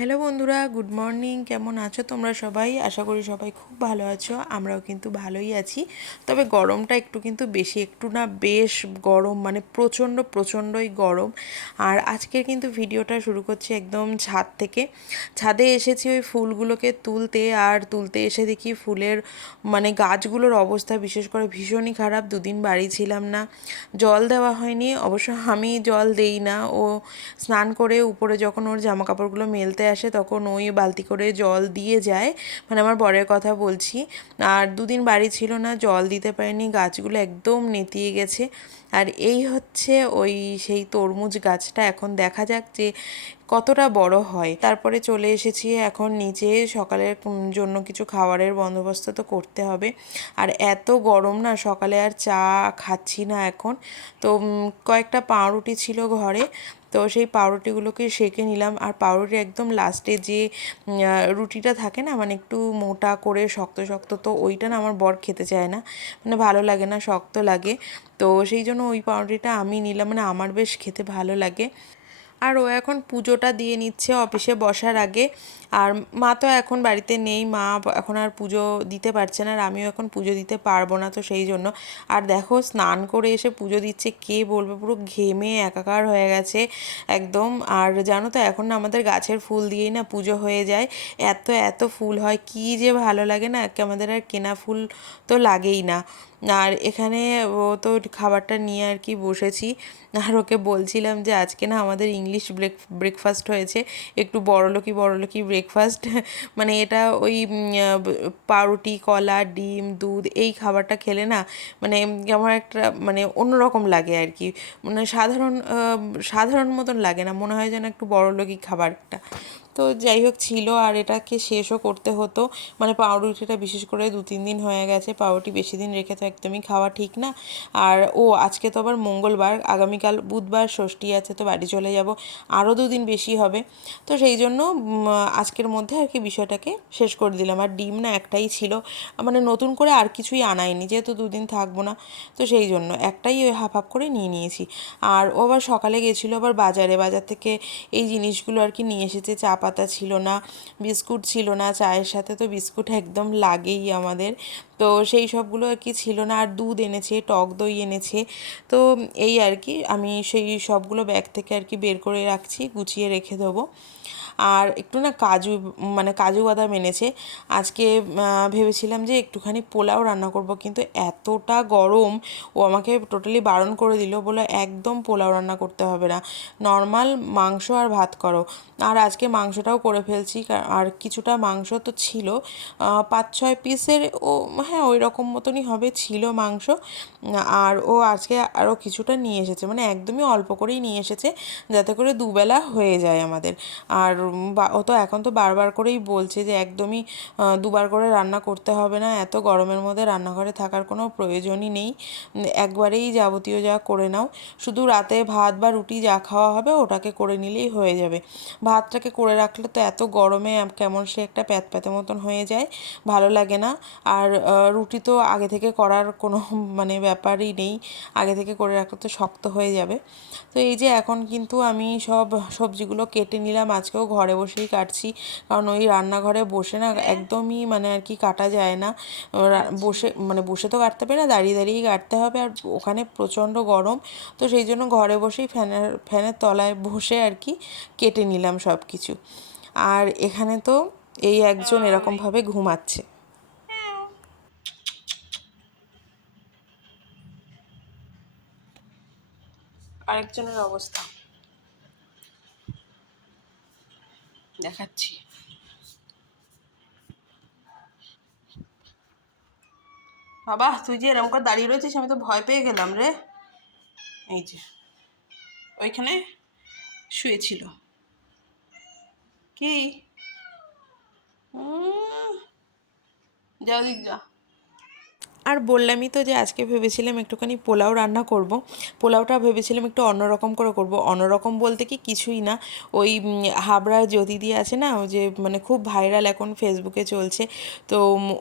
Hello বন্ধুরা, good morning. কেমন আছো তোমরা সবাই? আশা করি সবাই খুব ভালো আছো, আমরাও কিন্তু ভালোই আছি। তবে গরমটা একটু কিন্তু বেশি, একটু না বেশ গরম মানে প্রচণ্ড, প্রচণ্ডই গরম। আর আজকের কিন্তু ভিডিওটা শুরু করছি একদম ছাদ থেকে। ছাদে এসেছি ওই ফুলগুলোকে তুলতে, আর তুলতে এসে দেখি ফুলের মানে গাছগুলোর অবস্থা বিশেষ করে ভীষণই খারাপ, দুদিন বাড়ি ছিলাম না। জল দেওয়া হয়নি, অবশ্য আমি জল দেই না। ও স্নান করে উপরে যখন ওর জামা কাপড়গুলো মেলতে আসে তখন ওই বালতি করে জল দিয়ে যায়। মানে আমার বরের কথা বলছি। আর দুদিন বাড়ি ছিল না, জল দিতে পারেনি, গাছগুলো একদম নেতিয়ে গেছে। আর এই হচ্ছে ওই সেই তরমুজ গাছটা। এখন দেখা যাক যে কতটা বড় হয়। তারপরে চলে এসেছি এখন নিচে। সকালের জন্য কিছু খাবারের বন্দোবস্ত তো করতে হবে। আর এত গরম না, সকালে আর চা খাচ্ছি না এখন। তো কয়েকটা পাউরুটি ছিল ঘরে। তো সেই পাউরুটিগুলোকে সেঁকে নিলাম। আর পাউরুটি একদম লাস্টে যে রুটিটা থাকে না মানে একটু মোটা করে শক্ত শক্ত, তো ওইটা না আমার বর খেতে চায় না। মানে ভালো লাগে না, শক্ত লাগে। তো সেই জন্য ওই পাউরুটিটা আমি নিলাম। মানে আমার বেশ খেতে ভালো লাগে। আর ও এখন পুজোটা দিয়ে নিচ্ছে অফিসে বসার আগে। আর মা তো এখন বাড়িতে নেই, মা এখন আর পুজো দিতে পারছে না আর আমিও এখন পুজো দিতে পারব না তো সেই জন্য। আর দেখো স্নান করে এসে পুজো দিচ্ছে, কে বলবে? পুরো ঘেমে একাকার হয়ে গেছে একদম। আর জানো তো এখন না আমাদের গাছের ফুল দিয়েই না পুজো হয়ে যায়। এত এত ফুল হয়, কি যে ভালো লাগে না আমাদের আর কেনা ফুল তো লাগেই না। আর এখানে ও তো খাবারটা নিয়ে আর কি বসেছি। আর ওকে বলছিলাম যে, আজকে না আমাদের ইংলিশ ব্রেক ব্রেকফাস্ট হয়েছে। একটু বড়লোকি বড়লোকি ব্রেকফাস্ট মানে এটা ওই পাউরুটি, কলা, ডিম, দুধ এই খাবারটা খেলে না মানে কেমন একটা মানে অন্যরকম লাগে আর কি। মানে সাধারণ সাধারণ মতন লাগে না। মনে হয় যেন একটু বড়লোকি খাবারটা। তো যাই হোক ছিল আর এটাকে শেষও করতে হতো। মানে পাউরুটিটা বিশেষ করে দু, তিন দিন হয়ে গেছে। পাউরুটি বেশি দিন রেখে তো একদমই খাওয়া ঠিক না। আর ও, আজকে তো আবার মঙ্গলবার, আগামীকাল বুধবার, ষষ্ঠী আছে তো বাড়ি চলে যাব। আরও দুদিন বেশি হবে। তো সেই জন্য আজকের মধ্যে আর কি বিষয়টাকে শেষ করে দিলাম। আর ডিম না একটাই ছিল। মানে নতুন করে আর কিছুই আনাইনি, যেহেতু দুদিন থাকব না। তো সেই জন্য একটাই ওই হাফ হাফ করে নিয়ে নিয়েছি। আর ও আবার সকালে গেছিল আবার বাজারে। বাজার থেকে এই জিনিসগুলো আর কি নিয়ে এসেছে, চা পাতা ছিল না, বিস্কুট ছিল না, চায়ের সাথে তো বিস্কুট একদম লাগেই আমাদের। তো সেই সবগুলো আর কি ছিল না, আর দুধ এনেছে, টক দই এনেছে। তো এই আর কি আমি সেই সবগুলো ব্যাগ থেকে আর কি বের করে রাখছি, গুছিয়ে রেখে দেবো। আর একটু না কাজু মানে কাজু বাদাম এনেছে। আজকে ভেবেছিলাম যে একটুখানি পোলাও রান্না করব, কিন্তু এতটা গরম, ও আমাকে টোটালি বারণ করে দিল বলে একদম পোলাও রান্না করতে হবে না। নর্মাল মাংস আর ভাত করো। আর আজকে মাংসটাও করে ফেলছি আর কিছুটা মাংস তো ছিল। পাঁচ ছয় পিসের, ও হ্যাঁ ওই রকম মতনই হবে, ছিল মাংস। আর ও আজকে আরও কিছুটা নিয়ে এসেছে মানে একদমই অল্প করেই নিয়ে এসেছে, যাতে করে দুবেলা হয়ে যায় আমাদের। আর ও তো এখন তো বারবার করেই বলছে যে একদমই দুবার করে রান্না করতে হবে না, এত গরমের মধ্যে রান্নাঘরে থাকার কোনো প্রয়োজনই নেই। একবারেই যাবতীয় যা করে নাও। শুধু রাতে ভাত বা রুটি যা খাওয়া হবে ওটাকে করে নিলেই হয়ে যাবে। ভাতটাকে করে রাখলে তো এত গরমে কেমন সে একটা প্যাত প্যাতে মতন হয়ে যায়, ভালো লাগে না। আর রুটি তো আগে থেকে করার কোনো মানে ব্যাপারই নেই। আগে থেকে করে রাখলে তো শক্ত হয়ে যাবে। তো এই যে এখন কিন্তু আমি সব সবজিগুলো কেটে নিলাম, আজকেও ঘরে বসেই কাটছি। কারণ ওই রান্নাঘরে বসে না একদমই মানে আর কি কাটা যায় না। বসে মানে বসে তো কাটতে পারি না, দাঁড়িয়ে দাঁড়িয়েই কাটতে হবে। আর ওখানে প্রচণ্ড গরম, তো সেই জন্য ঘরে বসেই ফ্যানের ফ্যানের তলায় বসে আর কি কেটে নিলাম সব কিছু আর এখানে তো এই একজন এরকমভাবে ঘুমাচ্ছে। আরেকজনের অবস্থা। দেখাচ্ছি। বাবা, তুই যে এরম করে দাঁড়িয়ে রয়েছিস, আমি তো ভয় পেয়ে গেলাম রে। এই যে, ওইখানে শুয়েছিল কি? যাও দিক যা। আর বললামই তো যে আজকে ভেবেছিলাম একটুখানি পোলাও রান্না করব। পোলাওটা ভেবেছিলাম একটু অন্যরকম করে করব। অন্যরকম বলতে কি কিছুই না। ওই হাবড়া জ্যোতি দিয়ে আছে না যে মানে খুব ভাইরাল এখন ফেসবুকে চলছে। তো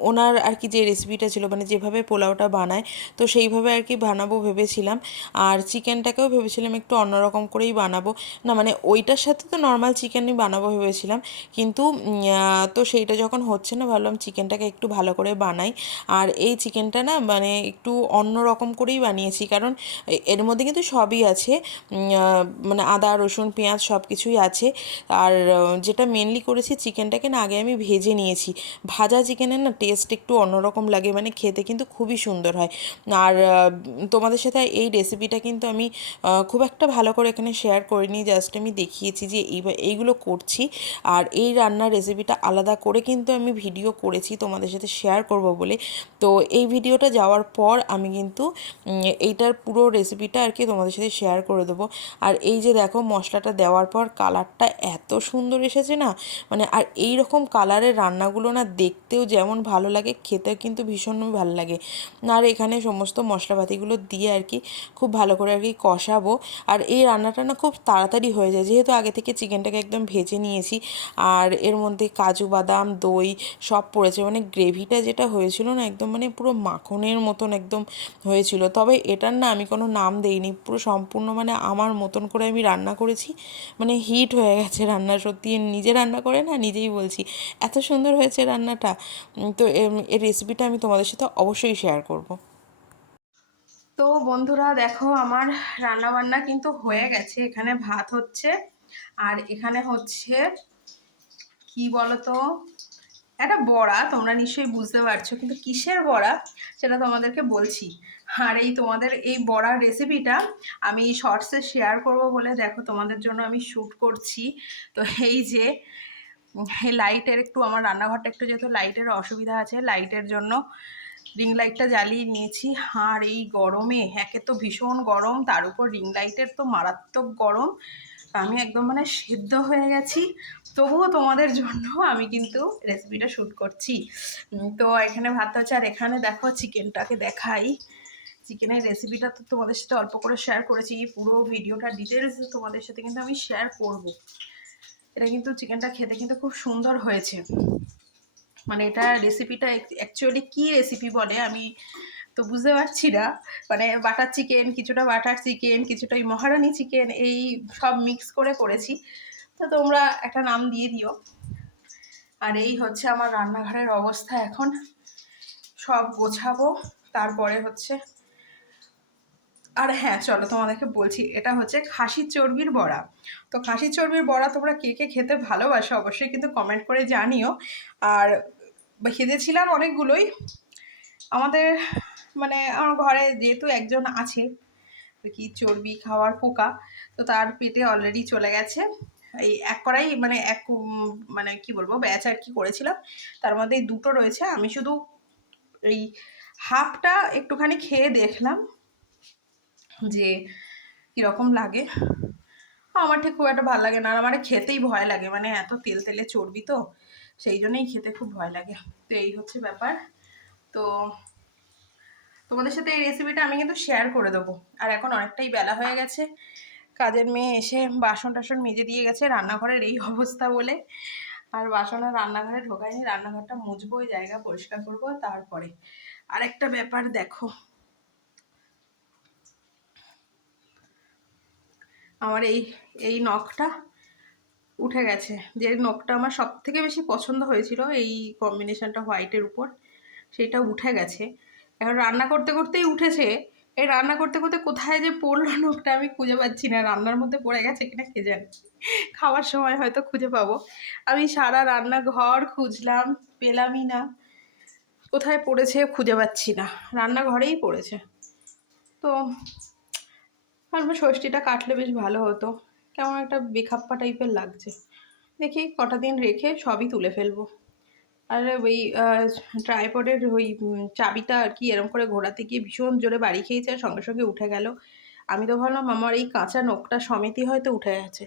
ওনার আর কি যে রেসিপিটা ছিল মানে যেভাবে পোলাওটা বানায়, তো সেইভাবে আর কি বানাবো ভেবেছিলাম। আর চিকেনটাকেও ভেবেছিলাম একটু অন্যরকম করেই বানাবো। না মানে ওইটার সাথে তো নর্মাল চিকেনই বানাবো ভেবেছিলাম। কিন্তু তো সেইটা যখন হচ্ছে না, ভাবলাম চিকেনটাকে একটু ভালো করে বানাই। আর এই চিকেনটা না মানে একটু অন্য রকম করেই বানিয়েছি। কারণ এর মধ্যে কিন্তু সবই আছে। মানে আদা, রসুন, পেঁয়াজ সব কিছুই আছে। আর যেটা মেনলি করেছি চিকেনটাকে না আগে আমি ভেজে নিয়েছি। ভাজা চিকেনের না টেস্ট একটু অন্যরকম লাগে মানে খেতে কিন্তু খুবই সুন্দর হয়। আর তোমাদের সাথে এই রেসিপিটা কিন্তু আমি খুব একটা ভালো করে এখানে শেয়ার করিনি জাস্ট আমি দেখিয়েছি যে এই এইগুলো করছি। আর এই রান্নার রেসিপিটা আলাদা করে কিন্তু আমি ভিডিও করেছি, তোমাদের সাথে শেয়ার করব বলে। তো এই ভিডিওটা যাওয়ার পর আমি কিন্তু এইটার পুরো রেসিপিটা আর কি তোমাদের সাথে শেয়ার করে দেবো। আর এই যে দেখো মশলাটা দেওয়ার পর কালারটা এত সুন্দর এসেছে না? মানে আর এই রকম কালারের রান্নাগুলো না দেখতেও যেমন ভালো লাগে, খেতেও কিন্তু ভীষণ ভালো লাগে। আর এখানে সমস্ত মশলাপাতিগুলো দিয়ে আর কি খুব ভালো করে আর কি কষাবো। আর এই রান্নাটা না খুব তাড়াতাড়ি হয়ে যায়, যেহেতু আগে থেকে চিকেনটাকে একদম ভেজে নিয়েছি। আর এর মধ্যে কাজু বাদাম, দই সব পড়েছে মানে গ্রেভিটা যেটা হয়েছিল না, একদম মানে পুরো মাখনের মতন একদম হয়েছিল। তবে এটার না আমি কোনো নাম দেইনি, পুরো সম্পূর্ণ মানে আমার মতন করে আমি রান্না করেছি। মানে হিট হয়ে গেছে রান্না, সত্যি নিজে রান্না করে না, নিজেই বলছি। এত সুন্দর হয়েছে রান্নাটা। তো এর রেসিপিটা আমি তোমাদের সাথে অবশ্যই শেয়ার করব। তো বন্ধুরা, দেখো আমার রান্না বান্না কিন্তু হয়ে গেছে। এখানে ভাত হচ্ছে। আর এখানে হচ্ছে, কি বলতো? একটা বড়া, তোমরা নিশ্চয়ই বুঝতে পারছ, কিন্তু কিসের বড়া সেটা তোমাদেরকে বলছি। আর এই তোমাদের এই বড়ার রেসিপিটা আমি শর্টসে শেয়ার করব বলে দেখো, তোমাদের জন্য আমি শ্যুট করছি। তো এই যে লাইটের একটু, আমার রান্নাঘরটা একটু যেহেতু লাইটের অসুবিধা আছে লাইটের জন্য রিং লাইটটা জ্বালিয়ে নিয়েছি। আর এই গরমে, একে তো ভীষণ গরম, তার উপর রিং লাইটের তো মারাত্মক গরম। আমি একদম মানে সিদ্ধ হয়ে গেছি। তবুও তোমাদের জন্য আমি কিন্তু রেসিপিটা শ্যুট করছি। তো এখানে ভাত হচ্ছে, আর এখানে দেখো চিকেনটাকে দেখাই। চিকেনের রেসিপিটা তো তোমাদের সাথে অল্প করে শেয়ার করেছি, পুরো ভিডিওটা ডিটেলস তোমাদের সাথে কিন্তু আমি শেয়ার করব। এটা কিন্তু চিকেনটা খেতে কিন্তু খুব সুন্দর হয়েছে। মানে এটা রেসিপিটা অ্যাকচুয়ালি কি রেসিপি বলে আমি তো বুঝতে পারছি না। মানে বাটার চিকেন কিছুটা বাটার চিকেন কিছুটা এই মহারানি চিকেন এই সব মিক্স করে করেছি। তো তোমরা একটা নাম দিয়ে দিও। আর এই হচ্ছে আমার রান্নাঘরের অবস্থা এখন। সব গোছাবো, তারপরে হচ্ছে আর হ্যাঁ চলো তোমাদেরকে বলছি, এটা হচ্ছে খাসির চর্বির বড়া। তো খাসির চর্বির বড়া তোমরা কে কে খেতে ভালোবাসো অবশ্যই কিন্তু কমেন্ট করে জানিও। আর খেতেছিলাম অনেকগুলোই। আমাদের মানে আমার ঘরে যেহেতু একজন আছে কি চর্বি খাওয়ার পোকা, তো তার পেটে অলরেডি চলে গেছে। এই এক কড়াই মানে এক মানে কি বলব, ব্যাচ আর কি করেছিলাম। তার মধ্যে এই দুটো রয়েছে। আমি শুধু এই হাফটা একটুখানি খেয়ে দেখলাম যে কীরকম লাগে। আমার ঠিক খুব একটা ভালো লাগে না। আমার খেতেই ভয় লাগে। মানে এত তেল তেলে চর্বি তো, সেই জন্যই খেতে খুব ভয় লাগে। তো এই হচ্ছে ব্যাপার। তো তোমাদের সাথে এই রেসিপিটা আমি কিন্তু শেয়ার করে দেবো। আর এখন অনেকটাই বেলা হয়ে গেছে। কাজের মেয়ে এসে বাসন টাসন মেজে দিয়ে গেছে, রান্নাঘরের এই অবস্থা বলে। আর বাসন রান্নাঘরে ঢোকায়নি, রান্নাঘরটা মুছবো ওই জায়গা পরিষ্কার করব, তারপরে। আর একটা ব্যাপার দেখো। আমার এই এই নখটা উঠে গেছে। যে নখটা আমার সব থেকে বেশি পছন্দ হয়েছিল, এই কম্বিনেশনটা হোয়াইটের উপর, সেটা উঠে গেছে। এখন রান্না করতে করতেই উঠেছে এই রান্না করতে করতে কোথায় যে পড়ল নখটা আমি খুঁজে পাচ্ছি না। রান্নার মধ্যে পড়ে গেছে কিনা কে জানি? খাওয়ার সময় হয়তো খুঁজে পাবো। আমি সারা রান্নাঘর খুঁজলাম, পেলামই না। কোথায় পড়েছে খুঁজে পাচ্ছি না। রান্নাঘরেই পড়েছে। তো আমার ষষ্ঠীটা কাটলে বেশ ভালো হতো। কেমন একটা বেখাপ্পা টাইপের লাগছে। দেখি কটা দিন রেখে সবই তুলে ফেলব। আর ওই ট্রাইপডের ওই চাবিটা আর কি এরম করে ঘোরাতে গিয়ে ভীষণ জোরে বাড়ি খেয়েছে আর সঙ্গে সঙ্গে উঠে গেল। আমি তো ভাবলাম আমার এই কাঁচা নখটা সমেতই হয়তো উঠে গেছে।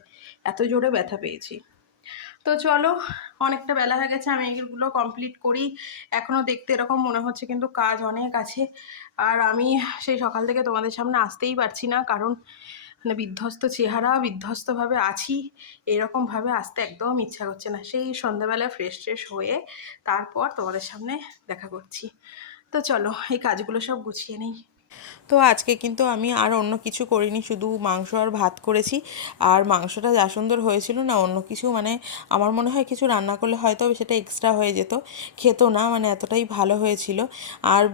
এত জোরে ব্যথা পেয়েছি। তো চলো, অনেকটা বেলা হয়ে গেছে, আমি এগুলো কমপ্লিট করি। এখনও দেখতে এরকম মনে হচ্ছে কিন্তু কাজ অনেক আছে। আর আমি সেই সকাল থেকে তোমাদের সামনে আসতেই পারছি না, কারণ মানে বিধ্বস্ত চেহারা, বিধ্বস্তভাবে আছি, এরকমভাবে আসতে একদম ইচ্ছা করছে না। সেই সন্ধ্যাবেলা ফ্রেশ ট্রেশ হয়ে তারপর তোমাদের সামনে দেখা করছি। তো চলো, এই কাজগুলো সব গুছিয়ে নিই। তো আজকে কিন্তু আমি আর অন্য কিছু করিনি, শুধু মাংস আর ভাত করেছি। আর মাংসটা যা সুন্দর হয়েছিল না, অন্য কিছু মানে আমার মনে হয় কিছু রান্না করলে হয়তো সেটা এক্সট্রা হয়ে যেত। খেত না মানে এতটাই ভালো হয়েছিল। আর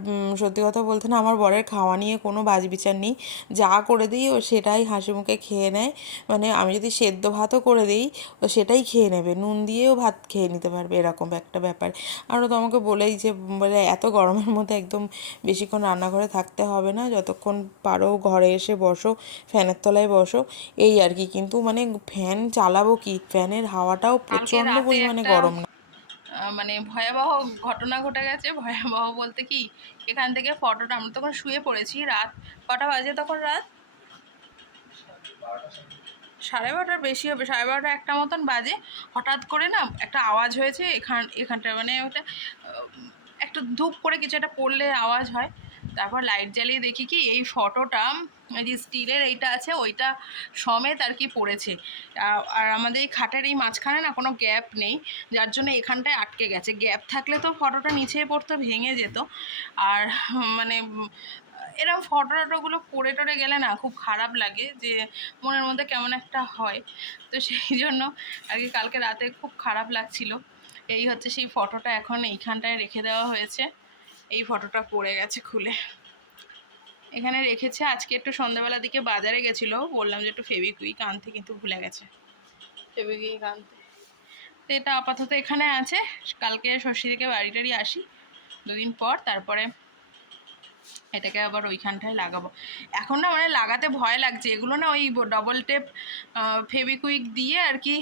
সত্যি কথা বলতে না, আমার বরের খাওয়া নিয়ে কোনো বাজ বিচার নেই। যা করে দিই, ও সেটাই হাসি মুখে খেয়ে নেয়। মানে আমি যদি সেদ্ধ ভাতও করে দিই, ও সেটাই খেয়ে নেবে। নুন দিয়েও ভাত খেয়ে নিতে পারবে, এরকম একটা ব্যাপার। আর ও তো আমাকে বলেই যে, বলে এত গরমের মধ্যে একদম বেশিক্ষণ রান্নাঘরে থাকতে হবে না যতক্ষণ পারো ঘরে এসে বসো ফ্যানের তলায় বসো। এই আর কি কিন্তু মানে ফ্যান চালাবো কি? ফ্যানের হাওয়াটাও প্রচণ্ড পরিমাণে গরম না। মানে ভয়াবহ ঘটনা ঘটে গেছে। ভয়াবহ বলতে কি এখান থেকে ফটোটা আমরা তখন শুয়ে পড়েছি রাত কটা বাজে তখন রাত? সাড়ে বারোটার বেশি হবে সাড়ে বারোটা একটা মতন বাজে। হঠাৎ করে না একটা আওয়াজ হয়েছে এখান এখানটা মানে ওটা একটু ধূপ করে কিছু একটা পড়লে আওয়াজ হয়। তারপর লাইট জ্বালিয়ে দেখি কি এই ফটোটা যে স্টিলের এইটা আছে, ওইটা সমেত আর কি পড়েছে। আর আমাদের এই খাটের এই মাঝখানে না কোনো গ্যাপ নেই, যার জন্য এখানটায় আটকে গেছে। গ্যাপ থাকলে তো ফটোটা নিচে পড়তো, ভেঙে যেত। আর মানে এরকম ফটো টটোগুলো পড়ে টরে গেলে না খুব খারাপ লাগে যে মনের মধ্যে কেমন একটা হয়। তো সেই জন্য আর কি কালকে রাতে খুব খারাপ লাগছিল। এই হচ্ছে সেই ফটোটা এখন এইখানটায় রেখে দেওয়া হয়েছে। এই ফটোটা পড়ে গেছে খুলে। এখানে রেখেছে আজকে একটু সন্ধ্যাবেলার দিকে বাজারে গেছিল বললাম যে একটু ফেবিকুইক আনতে কিন্তু ভুলে গেছে। ফেবিকুইক আনতে। তো এটা আপাতত এখানে আছে কালকে ষষ্ঠী থেকে বাড়ি টাড়ি আসি দুদিন পর তারপরে এটাকে আবার ওইখানটায় লাগাবো। এখন না মানে লাগাতে ভয় লাগছে এগুলো না ওই ডবল টেপ ফেবিকুইক দিয়ে আর কি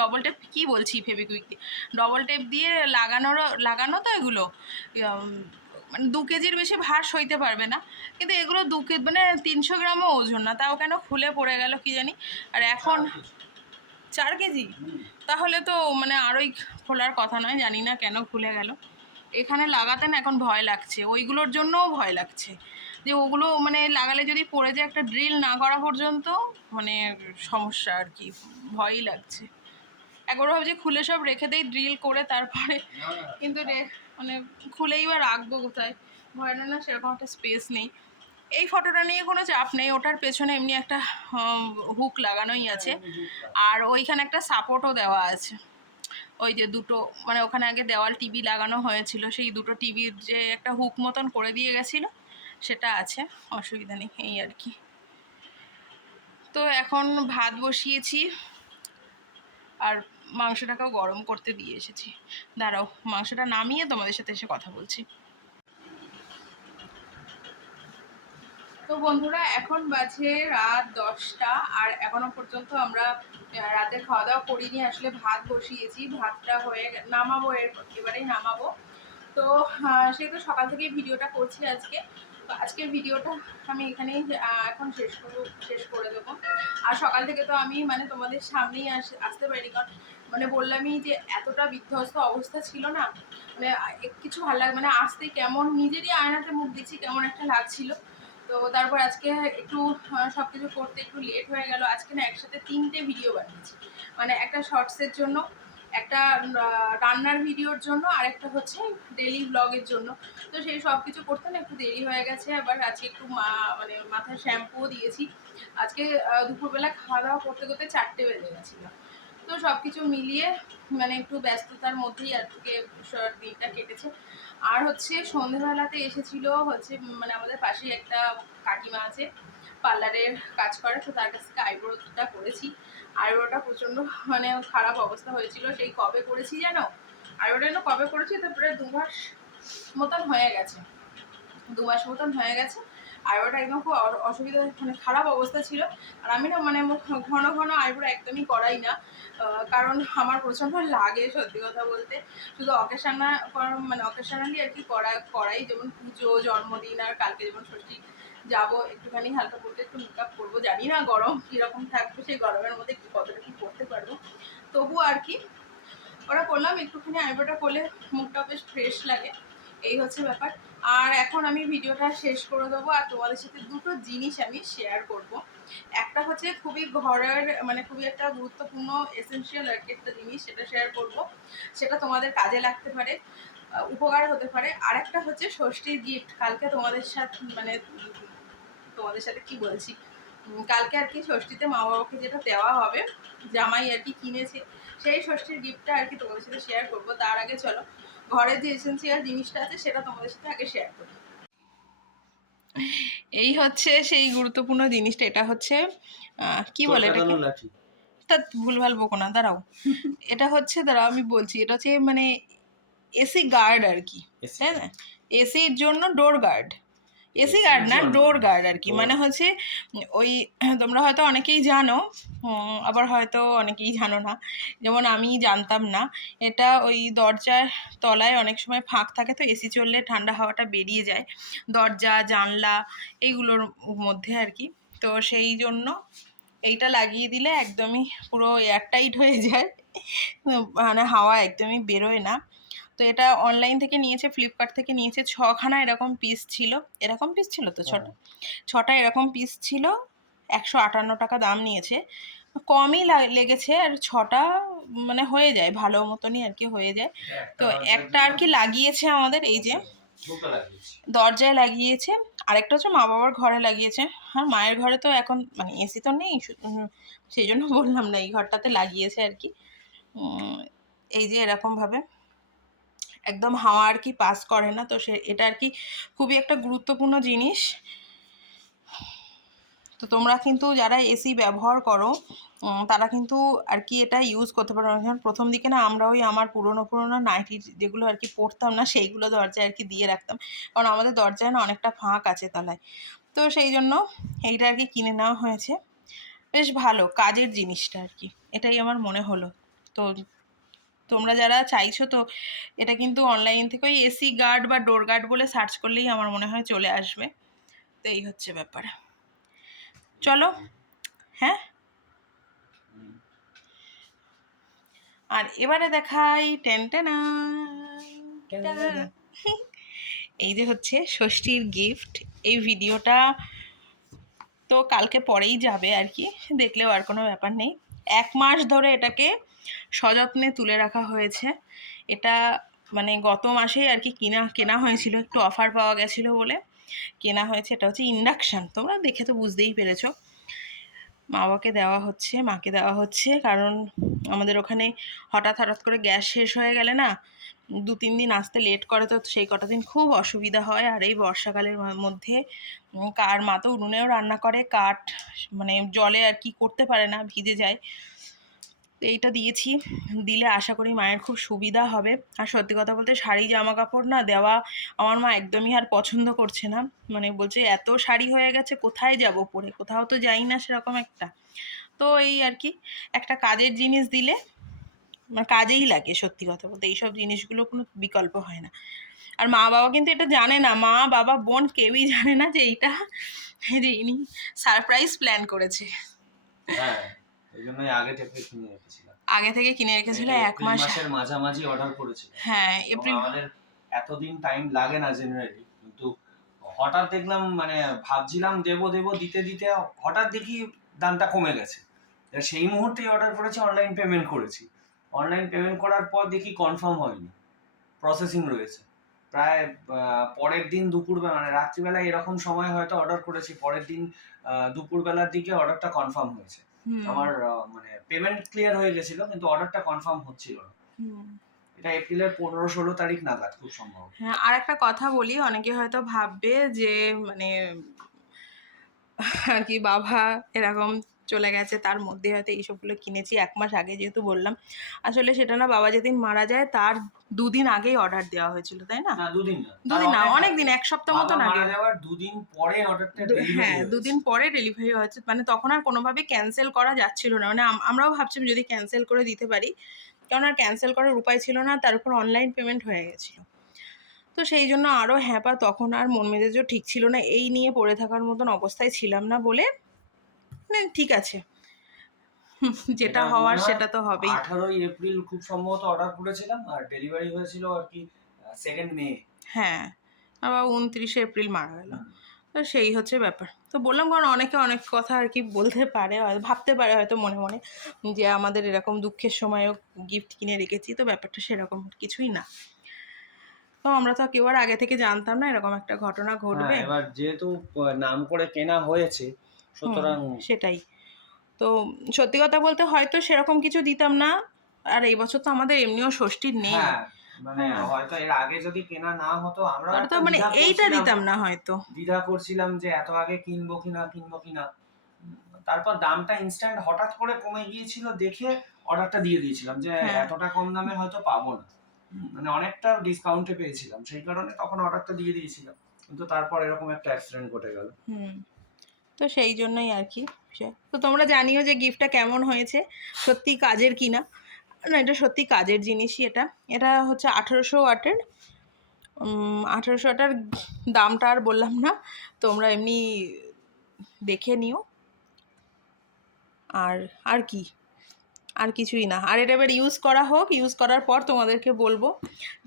ডবল টেপ কী বলছি ফেবিকুইক দিয়ে? ডবল টেপ দিয়ে লাগানোরও লাগানো তো এগুলো মানে দু কেজির বেশি ভার সইতে পারবে না। কিন্তু এগুলো দু কে মানে তিনশো গ্রামও ওজন না। তাও কেন খুলে পড়ে গেল কি জানি? আর এখন চার কেজি। তাহলে তো মানে আরোই খোলার কথা নয় জানি না কেন খুলে গেল। এখানে লাগাতে না এখন ভয় লাগছে। ওইগুলোর জন্যও ভয় লাগছে। যে ওগুলো মানে লাগালে যদি পড়ে যায় একটা ড্রিল না করা পর্যন্ত মানে সমস্যা আর কি ভয়ই লাগছে। একবার ভাবছি খুলে সব রেখে দেই ড্রিল করে তারপরে কিন্তু রে- মানে খুলেই বা রাখব কোথায়? ভয় না না, সেরকম একটা স্পেস নেই। এই ফটোটা নিয়ে কোনো চাপ নেই, ওটার পেছনে এমনি একটা হুক লাগানোই আছে। আর ওইখানে একটা সাপোর্টও দেওয়া আছে। ওই যে দুটো মানে ওখানে আগে দেওয়াল টিভি লাগানো হয়েছিল, সেই দুটো টিভির যে একটা হুক মতন করে দিয়ে গেছিল, সেটা আছে। অসুবিধা নেই, এই আর কি। তো এখন ভাত বসিয়েছি। আর মাংসটাকেও গরম করতে দিয়ে এসেছি। দাঁড়াও মাংসটা নামিয়ে তোমাদের সাথে এসে কথা বলছি। তো বন্ধুরা এখন বাজে রাত দশটা আর এখনও পর্যন্ত আমরা রাতের খাওয়া দাওয়া করিনি। আসলে ভাত বসিয়েছি ভাতটা হয়ে নামাবো এর এবারেই নামাবো। তো আহ, সেহেতু সকাল থেকেই ভিডিওটা করছি আজকে। তো আজকের ভিডিওটা আমি এখানেই এখন শেষ করব শেষ করে দেবো। আর সকাল থেকে তো আমি মানে তোমাদের সামনেই আস- আসতে পারিনি কারণ মানে বললামই যে এতটা বিধ্বস্ত অবস্থা ছিল না মানে কিছু ভালো লাগে মানে আসতে কেমন নিজেরই আয়নাতে মুখ দিচ্ছি কেমন একটা লাগছিল। তো তারপর আজকে একটু সব কিছু করতে একটু লেট হয়ে গেল, আজকে না একসাথে তিনটে ভিডিও বানিয়েছি। মানে একটা শর্টসের জন্য, একটা রান্নার ভিডিওর জন্য, আর একটা হচ্ছে ডেলি ব্লগের জন্য। তো সেই সব কিছু করতে না একটু দেরি হয়ে গেছে, আবার আজকে একটু মা- মানে মাথায় শ্যাম্পুও দিয়েছি। আজকে দুপুরবেলা খাওয়া দাওয়া করতে করতে চারটে বেজে গেছিল। তো সব কিছু মিলিয়ে মানে একটু ব্যস্ততার মধ্যেই আজকে দিনটা কেটেছে। আর হচ্ছে সন্ধেবেলাতে এসেছিল হচ্ছে মানে আমাদের পাশেই একটা কাকিমা আছে, পার্লারের কাজ করে, তো তার কাছ থেকে আইব্রোটা করেছি। আইব্রোটা প্রচণ্ড মানে খারাপ অবস্থা হয়েছিল, সেই কবে করেছি জানো? আইব্রোটা যেন কবে করেছি তারপরে দু মাস মতন হয়ে গেছে। দু মাস মতন হয়ে গেছে আইব্রোটা একদম খুব অসুবিধা মানে খারাপ অবস্থা ছিল। আর আমি না মানে ঘন ঘন আইব্রো একদমই করাই না। কারণ আমার প্রচণ্ড লাগে সত্যি কথা বলতে। শুধু অকেশানা মানে অকেশনালি আর কি করা করাই। যেমন পুজো, জন্মদিন আর কালকে যেমন ষষ্ঠী যাব, একটুখানি হালকা পড়তে একটু মেকআপ করব। জানি না গরম কীরকম থাকবে, সেই গরমের মধ্যে কতটা কী করতে পারব। তবু আর কি, ওরা করলাম, একটুখানি আইব্রোটা করলে মুখটা বেশ ফ্রেশ লাগে। এই হচ্ছে ব্যাপার। আর এখন আমি ভিডিওটা শেষ করে দেবো আর তোমাদের সাথে দুটো জিনিস আমি শেয়ার করব। একটা হচ্ছে খুবই ঘরের মানে খুবই একটা গুরুত্বপূর্ণ এসেন্সিয়াল আর একটা জিনিস সেটা শেয়ার করব। সেটা তোমাদের কাজে লাগতে পারে উপকার হতে পারে। আর একটা হচ্ছে ষষ্ঠীর গিফট কালকে তোমাদের সাথে মানে তোমাদের সাথে কি বলছি? কালকে আর কি ষষ্ঠীতে মা বাবাকে যেটা দেওয়া হবে, জামাই আর কি কিনেছে, সেই ষষ্ঠীর গিফটটা আর কি তোমাদের সাথে শেয়ার করব। তার আগে চলো ঘরের যে এসেন্সিয়াল জিনিসটা আছে সেটা তোমাদের সাথে আগে শেয়ার করি। এই হচ্ছে সেই গুরুত্বপূর্ণ জিনিসটা এটা হচ্ছে আহ, কি বলে তা ভুলভাল বকো না দাঁড়াও। এটা হচ্ছে দাঁড়াও আমি বলছি এটা হচ্ছে মানে এসি গার্ড আর কি তাই না? এসির জন্য ডোর গার্ড এসি গার্ড না ডোর গার্ড আর কি। মানে হচ্ছে ওই তোমরা হয়তো অনেকেই জানো আবার হয়তো অনেকেই জানো না। যেমন আমি জানতাম না এটা ওই দরজার তলায় অনেক সময় ফাঁক থাকে তো এসি চললে ঠান্ডা হাওয়াটা বেরিয়ে যায়। দরজা জানলা এইগুলোর মধ্যে আর কি। তো সেই জন্য এইটা লাগিয়ে দিলে একদমই পুরো এয়ারটাইট হয়ে যায়। মানে হাওয়া একদমই বেরোয় না। তো এটা অনলাইন থেকে নিয়েছে ফ্লিপকার্ট থেকে নিয়েছে ছখানা এরকম পিস ছিল। এরকম পিস ছিল তো ছটা? ছটা এরকম পিস ছিল একশো আটান্ন টাকা দাম নিয়েছে। কমই লেগেছে আর ছটা মানে হয়ে যায় ভালো মতনই আর কি হয়ে যায়। তো একটা আর কি লাগিয়েছে আমাদের এই যে দরজায় লাগিয়েছে আরেকটা হচ্ছে মা বাবার ঘরে লাগিয়েছে। আর মায়ের ঘরে তো এখন মানে এসি তো নেই সেই জন্য বললাম না এই ঘরটাতে লাগিয়েছে আর কি। এই যে এরকমভাবে। একদম হাওয়া আর কি পাস করে না, তো সে, এটা আর কি খুবই একটা গুরুত্বপূর্ণ জিনিস। তো তোমরা কিন্তু যারা এসি ব্যবহার করো তারা কিন্তু আর কি এটা ইউজ করতে পারো। যেমন প্রথম দিকে না আমরা ওই আমার পুরনো পুরনো নাইটি যেগুলো আর কি পরতাম না, সেইগুলো দরজায় আর কি দিয়ে রাখতাম। কারণ আমাদের দরজায় না অনেকটা ফাঁক আছে তলায়। তো সেই জন্য এইটা আর কি কিনে নেওয়া হয়েছে। বেশ ভালো, কাজের জিনিসটা আর কি। এটাই আমার মনে হলো। তো তোমরা যারা চাইছো তো এটা কিন্তু অনলাইন থেকে ওই এসি গার্ড বা ডোর গার্ড বলে সার্চ করলেই আমার মনে হয় চলে আসবে। তো এই হচ্ছে ব্যাপার। চলো হ্যাঁ? আর এবারে দেখাই টেনটেনা এই যে হচ্ছে ষষ্ঠীর গিফট এই ভিডিওটা তো কালকে পরেই যাবে আর কি দেখলেও আর কোনো ব্যাপার নেই। এক মাস ধরে এটাকে সযত্নে তুলে রাখা হয়েছে। এটা মানে গত মাসেই আর কি কিনা, কেনা হয়েছিল, একটু অফার পাওয়া গেছিল বলে কেনা হয়েছে। এটা হচ্ছে ইন্ডাকশান তোমরা দেখে তো বুঝতেই পেরেছ। মা বাবাকে দেওয়া হচ্ছে, মাকে দেওয়া হচ্ছে, কারণ আমাদের ওখানে হঠাৎ হঠাৎ করে গ্যাস শেষ হয়ে গেলে না দু, তিন দিন আসতে লেট করে, তো সেই কটা দিন খুব অসুবিধা হয়। আর এই বর্ষাকালের মধ্যে কার মা তো উনুনেও রান্না করে, কাঠ মানে জলে আর কি করতে পারে না, ভিজে যায়। তো এইটা দিয়েছি। দিলে আশা করি মায়ের খুব সুবিধা হবে। আর সত্যি কথা বলতে শাড়ি জামা কাপড় না দেওয়া আমার মা একদমই আর পছন্দ করছে না। মানে বলছে, এত শাড়ি হয়ে গেছে, কোথায় যাব পরে? কোথাও তো যাই না সেরকম একটা। তো এই আর কি, একটা কাজের জিনিস দিলে মানে কাজেই লাগে সত্যি কথা বলতে। এইসব জিনিসগুলো কোনো বিকল্প হয় না। আর মা বাবা কিন্তু এটা জানে না। মা বাবা বোন কেউই জানে না যে এইটা, যে ইনি সারপ্রাইজ প্ল্যান করেছে। হ্যাঁ। জন্যই আগে থেকে কিনে রেখেছিলাম। আগে থেকে কিনে রেখেছিল এক মাস? মাসের মাঝামাঝি অর্ডার করেছিল। হ্যাঁ এপ্রিল আমাদের এতদিন টাইম লাগে না জেনারেলি কিন্তু হঠাৎ দেখলাম মানে ভাবছিলাম দেবো দেবো দিতে দিতে হঠাৎ দেখি দামটা কমে গেছে। সেই মুহূর্তেই অর্ডার করেছি অনলাইন পেমেন্ট করেছি। অনলাইন পেমেন্ট করার পর দেখি কনফার্ম হয়নি। প্রসেসিং রয়েছে। প্রায় পরের দিন দুপুরবেলা মানে রাত্রিবেলা এরকম সময় হয়তো অর্ডার করেছি পরের দিন দুপুরবেলার দিকে অর্ডারটা কনফার্ম হয়েছে। আমার মানে পেমেন্ট ক্লিয়ার হয়ে গেছিল কিন্তু অর্ডারটা কনফার্ম হচ্ছিল না। এটা এপ্রিলের পনেরো ষোলো তারিখ নাগাদ খুব সম্ভব হ্যাঁ আর একটা কথা বলি অনেকে হয়তো ভাববে যে মানে আর কি বাবা এরকম চলে গেছে তার মধ্যে হয়তো এইসবগুলো কিনেছি এক মাস আগে যেহেতু বললাম। আসলে সেটা না বাবা যেদিন মারা যায় তার দুদিন আগেই অর্ডার দেওয়া হয়েছিল তাই না? দুদিন না। দুদিন না অনেক দিন এক সপ্তাহ মতন আগে। দুদিন পরে অর্ডারটা হ্যাঁ দুদিন পরে ডেলিভারি হয়েছে। মানে তখন আর কোনোভাবে ক্যান্সেল করা যাচ্ছিল না। মানে আমরাও ভাবছিলাম যদি ক্যান্সেল করে দিতে পারি কারণ আর ক্যান্সেল করার উপায় ছিল না তার উপর অনলাইন পেমেন্ট হয়ে গেছিল। তো সেই জন্য আরও হ্যাপা তখন আর মন মেজাজও ঠিক ছিল না। এই নিয়ে পড়ে থাকার মতন অবস্থায় ছিলাম না বলে ঠিক আছে। যেটা হওয়ার সেটা তো হবেই। আঠারোই এপ্রিল খুব সম্ভবত অর্ডার করেছিলাম আর ডেলিভারি হয়েছিল আর কি সেকেন্ড মে হ্যাঁ আবার উনত্রিশে এপ্রিল মারা গেল। তো সেই হচ্ছে ব্যাপার। তো বললাম কারণ অনেকে অনেক কথা আর কি বলতে পারে হয়তো ভাবতে পারে হয়তো মনে মনে যে আমাদের এরকম দুঃখের সময়ও গিফট কিনে রেখেছি তো ব্যাপারটা সেরকম কিছুই না। তো আমরা তো কেউ আর আগে থেকে জানতাম না এরকম একটা ঘটনা ঘটবে। এবার যেহেতু নাম করে কেনা হয়েছে সুতরাং সেটাই। তো সত্যি কথা বলতে হয়তো সেরকম কিছু দিতাম না। আর এই বছর তো আমাদের এমনিও ষষ্ঠীর নেই। হ্যাঁ মানে হ্যাঁ। হয়তো এর আগে যদি কেনা না হতো আমরা তো মানে এইটা দিতাম না হয়তো। দ্বিধা করছিলাম যে এত আগে কিনবো কিনা কিনবো কিনা। তারপর দামটা ইনস্ট্যান্ট হঠাৎ করে কমে গিয়েছিল দেখে অর্ডারটা দিয়ে দিয়েছিলাম যে হ্যাঁ। এতটা কম দামে হয়তো পাবো না। মানে অনেকটা ডিসকাউন্টে পেয়েছিলাম। সেই কারণে তখন অর্ডারটা দিয়ে দিয়েছিলাম। কিন্তু তারপর এরকম একটা অ্যাক্সিডেন্ট ঘটে গেল। হুম। তো সেই জন্যই আর কি। তো তোমরা জানিও যে গিফটটা কেমন হয়েছে, সত্যি কাজের কিনা না? এটা সত্যি কাজের জিনিসই এটা। এটা হচ্ছে আঠেরোশো ওয়াটের আঠেরোশো ওয়াটার দামটা আর বললাম না, তোমরা এমনি দেখে নিও। আর আর কি? আর কিছুই না। আর এটা এবার ইউজ করা হোক ইউজ করার পর তোমাদেরকে বলব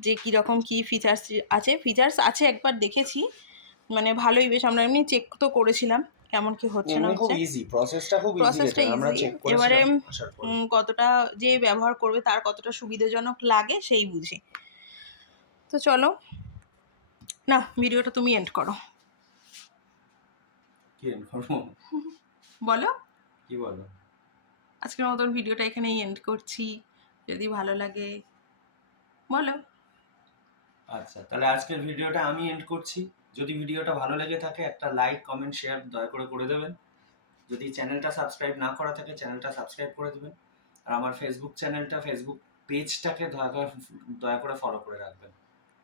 যে কীরকম কী ফিচার্স আছে। ফিচার্স আছে একবার দেখেছি মানে ভালোই, বেশ আমরা এমনি চেক তো করেছিলাম। কেমন কি হচ্ছে না খুব ইজি প্রসেসটা খুব ইজি এবারে, কতটা যে ব্যবহার করবে তার কতটা সুবিধাজনক লাগে সেই বুঝে। তো চলো না ভিডিওটা তুমি এন্ড করো। কি করব? বলো। কি বলো? আজকের মতন ভিডিওটা এখানেই এন্ড করছি। যদি ভালো লাগে বলো। আচ্ছা তাহলে আজকের ভিডিওটা আমি এন্ড করছি। যদি ভিডিওটা ভালো লেগে থাকে একটা লাইক কমেন্ট শেয়ার দয়া করে করে দেবেন। যদি চ্যানেলটা সাবস্ক্রাইব না করা থাকে চ্যানেলটা সাবস্ক্রাইব করে দেবেন। আর আমার ফেসবুক চ্যানেলটা ফেসবুক পেজটাকে দয়া করে দয়া করে ফলো করে রাখবেন।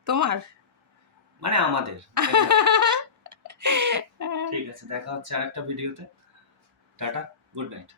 তোমার? মানে আমাদের। ঠিক আছে দেখা হচ্ছে আরেকটা ভিডিওতে টাটা গুড নাইট